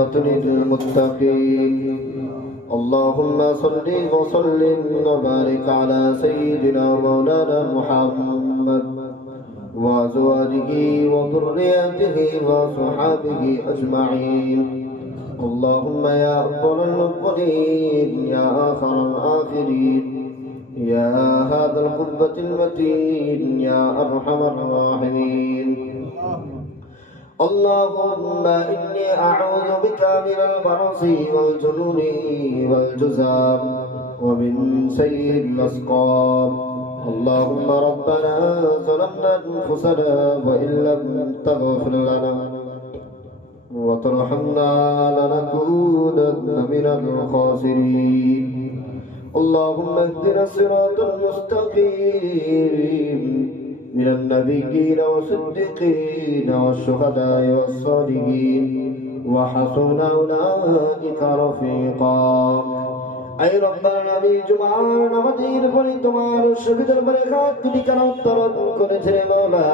والعاقبة للمتقين اللهم صل وسلم وبارك على سيدنا مولانا محمد وأزواجه وذريته وصحابه أجمعين اللهم يا أفضل الأولين يا آخر الآخرين يا هذا القربة المتين يا أرحم الراحمين اللهم إني أعوذ بك من البرص والجنون والجزام ومن سيء الأسقام اللهم ربنا ظلمنا أنفسنا وإن لم تغفر لنا وترحمنا لنكونن من الخاسرين اللهم اهدنا الصراط المستقيم من النبيين والصديقين والشهداء والصالحين وحسن أولئك رفيقا أي ربنا بالجمعة نمدير بني تمار الشهد البركات تلك نطرد كنتر مولا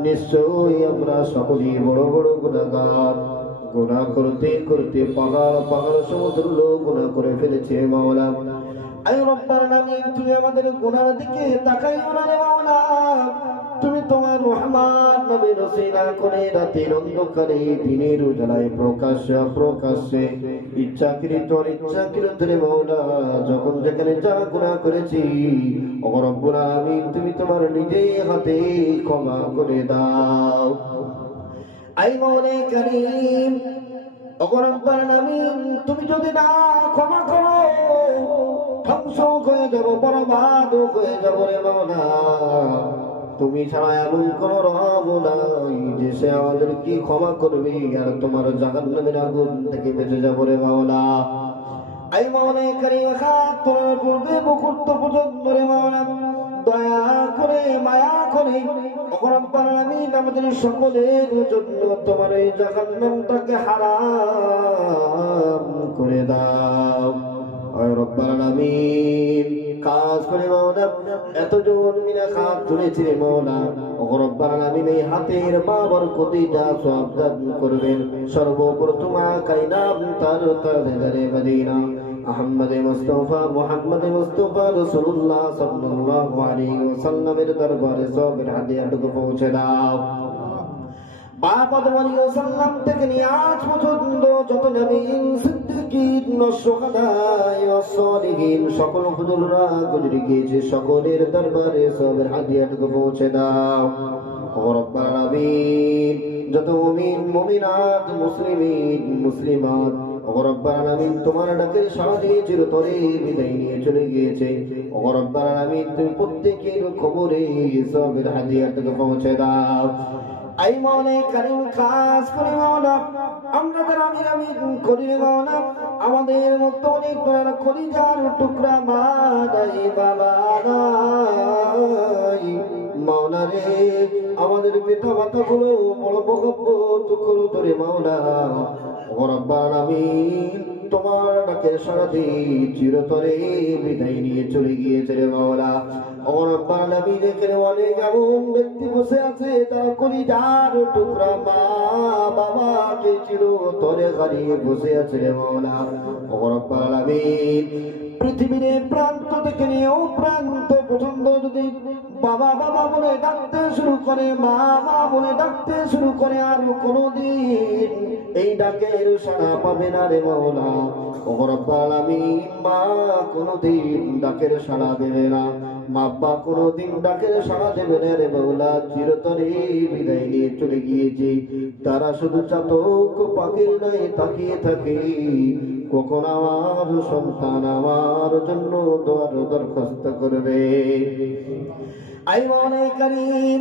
নিশ্চয়ই আমরা সকলেই বড় বড় গুনাহগার গুনাহ করতে করতে পাগল পাগল সমুদ্র গুনাহ করে ফেলেছে মাওলা আয় রব্বানা আমিন তুমি আমাদের গুনাহের দিকে তাকাইও না রে মাওলা তুমি তোমার রহমান নবীর ওসিলা করে রাতের অন্ধকারে দিনের উজালায় প্রকাশ্যে ইচ্ছাকৃত অনিচ্ছাকৃত রে মাওলা যখন যেখানে যা গুনাহ করেছি ও রব্বুল আমিন তুমি তোমার নিজের হাতে ক্ষমা করে দাও আই মাওলা করিম ও রব্বুল আমিন তুমি যদি না ক্ষমা করো ধ্বংস হয়ে যাব বরবাদ হয়ে যাব রে মাওলা তুমি ছাড়া এমন কোন রব নাই যে সে আমাদের কি ক্ষমা করবে আর তোমার জাহান্নামের আগুন থেকে বেঁচে যাব রে মাওলা আই মাওলা করিম খাত তোমার পূর্বে মুহূর্ত পর্যন্ত রে মাওলা দয়া করে মায়া করে রব্বুল আমিন আমাদের সকলের জন্য তোমার এই জাহান্নামটাকে হারাম করে দাও আয় রব্বুল আমিন কাজ করে মাওলা এতজন মিলে হাত তুলেছে রে মাওলা ও রব্বুল আমিন এই হাতের বাবরকতি যা সওয়াব দান করবেন সর্বপ্রথম কায়নাত তার তাজদারে মদিনা আহমদ মুস্তাফা মুহাম্মদ মুস্তাফা রাসূলুল্লাহ সাল্লাল্লাহু আলাইহি ওয়াসাল্লামের দরবারে সবের হাদিয়াটুকু পৌঁছে দাও বাপ আদম আলাইহিস সালাম থেকে নিয়ে আজ পর্যন্ত যত নবী সিদ্দিকীন শুহাদা ও সালিহিন সকল হুজুররা গুজরে গিয়েছে সকলের দরবারে সবের হাদিয়াটুকু পৌঁছে দাও ও রব্বুল আলামিন যত মুমিন মুমিনাত মুসলিমিন মুসলিমাত ও রব্বুল আলামিন তোমার ডাকে সাড়া দিয়ে চিরতরে বিদায় নিয়ে চলে গিয়েছে ও রব্বুল আলামিন তুমি প্রত্যেকের কবরে সবের হাদিয়াটুকু পৌঁছে দাও আই মাওলা করিম খাস করে মাওলা আমরা যারা আমি করি মাওলা আমাদের মতো অনেক বড় খলিজার টুকরা বাদাই বাবা মাওলা রে আমাদের পিতা মাতা গুলো বড় মহব্বত করো তোরে মাওলা ও রব্বুল আমিন তোমার ডাকে সাড়া দিয়ে চিরতরে বিদায় নিয়ে চলে গিয়েছে রে মাওলা ও রব্বুল আমিন এখানে অনেক এমন ব্যক্তি বসে আছে তারা কলিজার টুকরা মা বাবাকে চিরতরে হারিয়ে বসে আছে রে মাওলা ও রব্বুল আমিন পৃথিবীর প্রান্ত থেকে নিয়ে ও প্রান্ত পর্যন্ত যদি বাবা বাবা বলে ডাকতে শুরু করে মা মা বলে ডাকতে শুরু করে আর কোনোদিন এই ডাকের সাড়া পাবে না রে মাওলা ও রব্বুল আমিন মা কোনোদিন ডাকের সাড়া দেবে না মা বাবা কোনোদিন ডাকের সাড়া দেবে না রে মাওলা চিরতরে বিদায় নিয়ে চলে গিয়েছে তারা শুধু চাতক পাখির ন্যায় তাকিয়ে থাকে কখন আমার সন্তান আমার জন্য দোয়ার দরখাস্ত করবে আই মাওলা করিম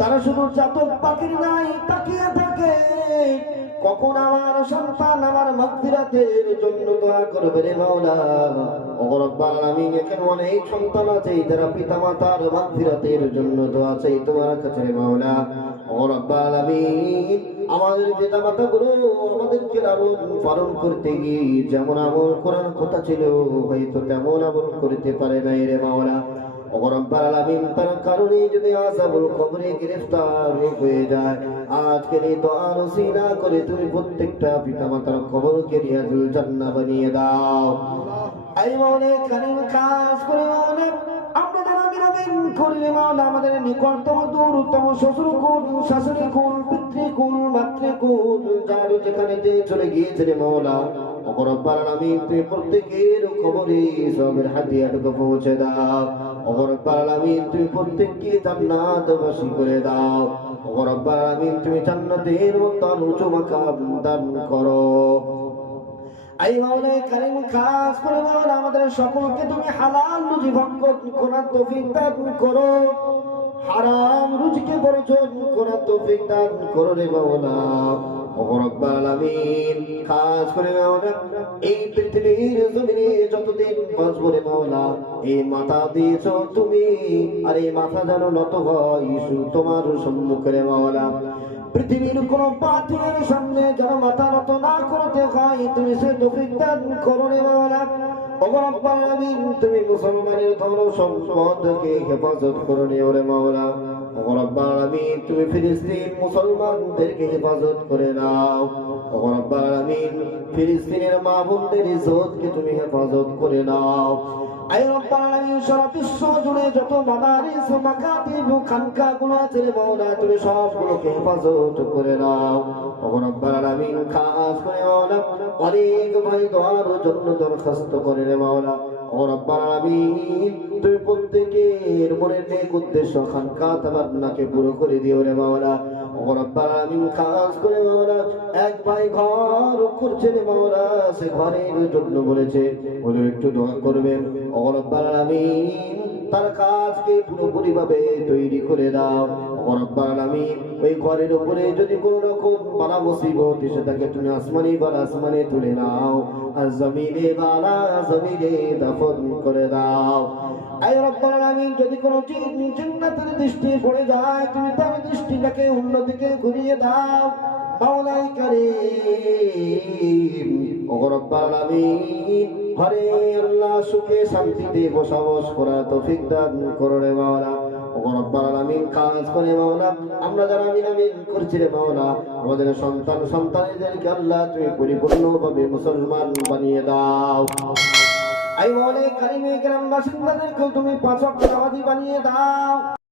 তারা শুধু চাতক পাখির ন্যায় তাকিয়ে থাকে কখন আমার সন্তান আমার মাগফিরাতের জন্য দোয়া করবে রে মাওলা ও রব্বুল আমিন এখানে অনেক সন্তান আছে যারা পিতামাতার মাগফিরাতের জন্য দোয়া চাই তোমার কাছে রে মাওলা ও রব্বুল আমিন আমাদের পিতামাতা গুলো আমাদেরকে লালন পালন করতে গিয়ে যেমন আমল করার কথা ছিল হয়তো তেমন আমল করতে পারে নাই রে মাওলা ওগো রব্বুল আলামিন তার কারণে যদি আযাবুল কবরে গ্রেফতার হয়ে যায়, আজকের এই দোয়ার ওসিলা করে তুমি প্রত্যেকটা পিতামাতার কবরকে রিয়াজুল জান্নাহ বানিয়ে দাও। আই মাওলা কারীম কাজ করে মাওলা আমরা যারা বিরামিন করলে মাওলা আমাদের নিকটতম দূরতম শ্বশুরকুল শাশুড়িকুল পিতৃকুল মাতৃকুল যার যেখানে যে চলে গিয়েছে রে মাওলা, ওগো রব্বুল আলামিন তুমি প্রত্যেকের কবরে সবের হাদিয়াটুকু পৌঁছে দাও। ওগো রব্বুল আলামিন তুমি প্রত্যেককে জান্নাতবাসী করে দাও। ওগো রব্বুল আলামিন তুমি জান্নাতের মতো উঁচু মাকাম দান করো। আই মাওলা কারীম খাস করে মাওলা আমাদের সকলকে তুমি হালাল রুজি ভঙ্গ করার তৌফিক দান করো, হারাম রুজিকে বর্জন করার তৌফিক দান করো রে মাওলা। ওগো রব্বুল আলামিন খাস করে মাওলা এই পৃথিবীর জমিনে যতদিন বাঁচবো রে মাওলা, এই মাথা দিয়েছো তুমি, আর এই মাথা যেন নত হয় শুধু তোমার সম্মুখে রে মাওলা। পৃথিবীর কোন পাথরের সামনে যেন মাথা নত না করতে হয়, তুমি সে তৌফিক দান করো রে মাওলা। ওগো রব্বুল আলামিন তুমি মুসলমানের ধন সম্পদকে হেফাজত করো রে মাওলা। ওগো রব্বুল আলামিন তুমি ফিলিস্তিন মুসলমানদেরকে হেফাজত করে নাও। ওগো রব্বুল আলামিন ফিলিস্তিনের মা বোনদের ইজ্জতকে তুমি হেফাজত করে নাও। আয় রব্বুল আলামিন সারা বিশ্ব জুড়ে যত মাদারিস মাকাতিব খানকাগুলো আছে রে মাওলা তুমি সবগুলোকে হেফাজত করে নাও। ওগো রব্বুল আলামিন খাস করে মাওলা অনেক ভাই দোয়ার জন্য দরখাস্ত করে রে মাওলা। ওগো রব্বুল আলামিন তুমি প্রত্যেকের মনের নেক উদ্দেশ্য খানকা তামান্নাকে পুরো করে দিও রে মাওলা। ওগো রব্বুল আলামিন খাস করে মাওলা এক ভাই ঘর করছে রে মাওলা, সে ঘরের জন্য বলেছে ওদের একটু দোয়া করবেন। ওগো রব্বুল আলামিন তার কাজকে পুরোপুরি ভাবে তৈরি করে দাও। ওগো রব্বুল আলামিন ওই ঘরের উপরে যদি কোনো রকম বালা মুসিবত এসে থাকে তুমি আসমানি বালা আসমানে তুলে নাও, আর জমিনে বালা জমিনে দাফন করে দাও। আয় রব্বুল আলামিন যদি কোনো জিন্নাতের দৃষ্টি পড়ে যায় তুমি তার দৃষ্টিটাকে অন্যদিকে ঘুরিয়ে দাও মাওলাই কারীম। ওগো রব্বুল আলামিন হরে আল্লাহ সুখে শান্তিতে বসবাস করার তৌফিক দান করো রে মাওলা। ওগো রব্বুল আলামিন কাজ করে মাওলা আমরা যারা আমিন করছি রে মাওলা আমাদের সন্তানদেরকে আল্লাহ তুমি পরিপূর্ণভাবে মুসলমান বানিয়ে দাও। আই মাওলাই কারীম গ্রামবাসীদেরকে তুমি 5 ওয়াক্ত নামাজি বানিয়ে দাও।